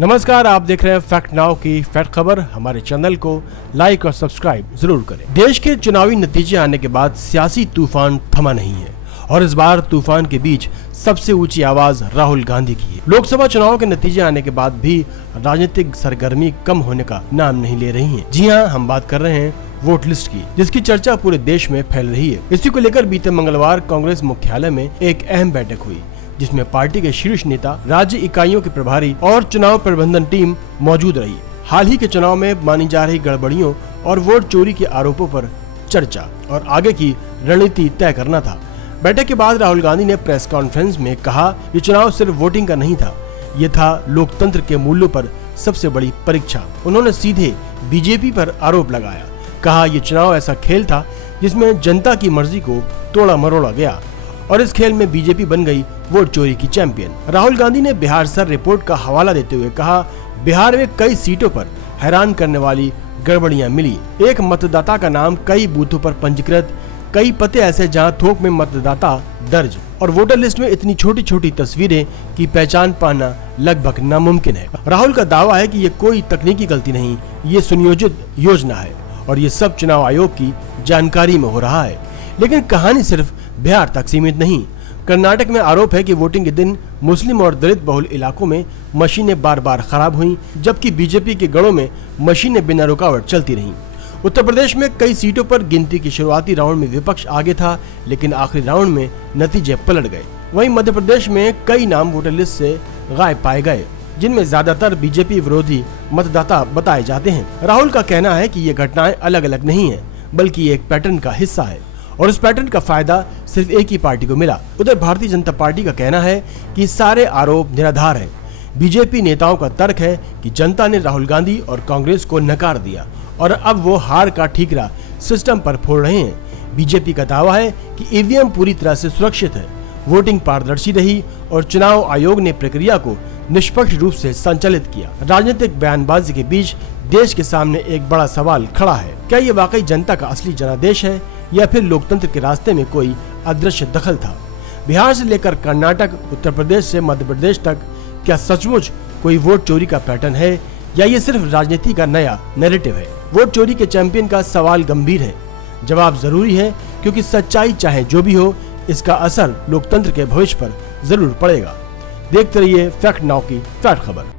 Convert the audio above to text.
नमस्कार, आप देख रहे हैं फैक्ट नाउ की फैक्ट खबर। हमारे चैनल को लाइक और सब्सक्राइब जरूर करें। देश के चुनावी नतीजे आने के बाद सियासी तूफान थमा नहीं है और इस बार तूफान के बीच सबसे ऊंची आवाज राहुल गांधी की है। लोकसभा चुनाव के नतीजे आने के बाद भी राजनीतिक सरगर्मी कम होने का नाम नहीं ले रही है। जी हाँ, हम बात कर रहे हैं वोट लिस्ट की, जिसकी चर्चा पूरे देश में फैल रही है। इसी को लेकर बीते मंगलवार कांग्रेस मुख्यालय में एक अहम बैठक हुई, जिसमें पार्टी के शीर्ष नेता, राज्य इकाइयों के प्रभारी और चुनाव प्रबंधन टीम मौजूद रही। हाल ही के चुनाव में मानी जा रही गड़बड़ियों और वोट चोरी के आरोपों पर चर्चा और आगे की रणनीति तय करना था। बैठक के बाद राहुल गांधी ने प्रेस कॉन्फ्रेंस में कहा, ये चुनाव सिर्फ वोटिंग का नहीं था, ये था लोकतंत्र के मूल्यों पर सबसे बड़ी परीक्षा। उन्होंने सीधे बीजेपी पर आरोप लगाया, कहा ये चुनाव ऐसा खेल था जिसमें जनता की मर्जी को तोड़ा मरोड़ा गया और इस खेल में बीजेपी बन गई वोट चोरी की चैंपियन। राहुल गांधी ने बिहार सर रिपोर्ट का हवाला देते हुए कहा, बिहार में कई सीटों पर हैरान करने वाली गड़बड़ियां मिली। एक मतदाता का नाम कई बूथों पर पंजीकृत, कई पते ऐसे जहां थोक में मतदाता दर्ज और वोटर लिस्ट में इतनी छोटी छोटी तस्वीरें की पहचान पाना लगभग नामुमकिन है। राहुल का दावा है कि ये कोई तकनीकी गलती नहीं, ये सुनियोजित योजना है और ये सब चुनाव आयोग की जानकारी में हो रहा है। लेकिन कहानी सिर्फ बिहार तक सीमित नहीं। कर्नाटक में आरोप है कि वोटिंग के दिन मुस्लिम और दलित बहुल इलाकों में मशीनें बार बार खराब हुईं, जबकि बीजेपी के गढ़ों में मशीनें बिना रुकावट चलती रहीं। उत्तर प्रदेश में कई सीटों पर गिनती के शुरुआती राउंड में विपक्ष आगे था, लेकिन आखिरी राउंड में नतीजे पलट गए। वहीं मध्य प्रदेश में कई नाम वोटर लिस्ट से गायब पाए गए, जिनमें ज्यादातर बीजेपी विरोधी मतदाता बताए जाते हैं। राहुल का कहना है कि ये घटनाएं अलग अलग नहीं है, बल्कि एक पैटर्न का हिस्सा है और इस पैटर्न का फायदा सिर्फ एक ही पार्टी को मिला। उधर भारतीय जनता पार्टी का कहना है कि सारे आरोप निराधार हैं। बीजेपी नेताओं का तर्क है कि जनता ने राहुल गांधी और कांग्रेस को नकार दिया और अब वो हार का ठीकरा सिस्टम पर फोड़ रहे हैं। बीजेपी का दावा है कि ईवीएम पूरी तरह से सुरक्षित है, वोटिंग पारदर्शी रही और चुनाव आयोग ने प्रक्रिया को निष्पक्ष रूप से संचालित किया। राजनीतिक बयानबाजी के बीच देश के सामने एक बड़ा सवाल खड़ा है, क्या ये वाकई जनता का असली जनादेश है या फिर लोकतंत्र के रास्ते में कोई अदृश्य दखल था? बिहार से लेकर कर्नाटक, उत्तर प्रदेश से मध्य प्रदेश तक क्या सचमुच कोई वोट चोरी का पैटर्न है या ये सिर्फ राजनीति का नया नैरेटिव है? वोट चोरी के चैंपियन का सवाल गंभीर है, जवाब जरूरी है, क्योंकि सच्चाई चाहे जो भी हो, इसका असर लोकतंत्र के भविष्य पर जरूर पड़ेगा। देखते रहिए फैक्ट नाउ की फैक्ट खबर।